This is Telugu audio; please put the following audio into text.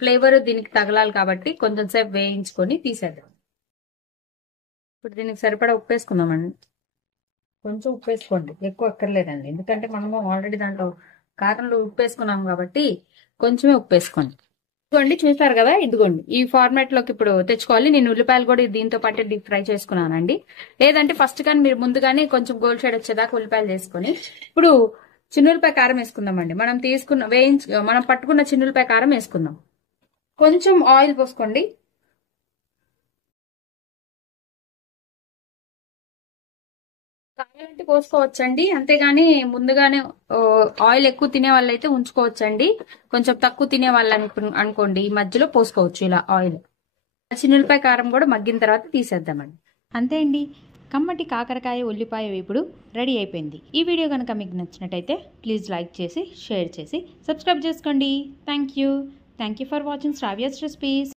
ఫ్లేవర్ దీనికి తగలాలి కాబట్టి కొంచెం సేపు వేయించుకొని తీసేద్దాం. ఇప్పుడు దీనికి సరిపడా ఉప్పు వేసుకుందామండి. కొంచెం ఉప్పు వేసుకోండి, ఎక్కువ అక్కర్లేదండి, ఎందుకంటే మనము ఆల్రెడీ దాంట్లో కారంలో ఉప్పు వేసుకున్నాం కాబట్టి కొంచెమే ఉప్పు వేసుకోండి. ఇదిగోండి చూస్తారు కదా, ఇదిగోండి ఈ ఫార్మాట్ లోకి ఇప్పుడు తెచ్చుకోవాలి. నేను ఉల్లిపాయలు కూడా దీంతో పాటు డీప్ ఫ్రై చేసుకున్నానండి. లేదంటే ఫస్ట్ కానీ మీరు ముందుగానే కొంచెం గోల్డ్ షేడ్ వచ్చేదాకా ఉల్లిపాయలు చేసుకుని ఇప్పుడు చిన్నులపాయ కారం వేసుకుందామండి. మనం పట్టుకున్న చిన్నులపాయ కారం వేసుకుందాం. కొంచెం ఆయిల్ పోసుకోండి. కావాలంటే పోసుకోవచ్చండి, అంతేగాని ముందుగానే ఆయిల్ ఎక్కువ తినే వాళ్ళైతే ఉంచుకోవచ్చండి. కొంచెం తక్కువ తినే వాళ్ళు అనుకోండి ఈ మధ్యలో పోసుకోవచ్చు ఇలా ఆయిల్. చిన్నులపాయ కారం కూడా మగ్గిన తర్వాత తీసేద్దామండి. అంతే అండి, కమ్మటి కాకరకాయ ఉల్లిపాయ వేపుడు రెడీ అయిపోయింది. ఈ వీడియో కనుక మీకు నచ్చినట్టయితే ప్లీజ్ లైక్ చేసి షేర్ చేసి సబ్స్క్రైబ్ చేసుకోండి. Thank you for watching Sravya's recipes.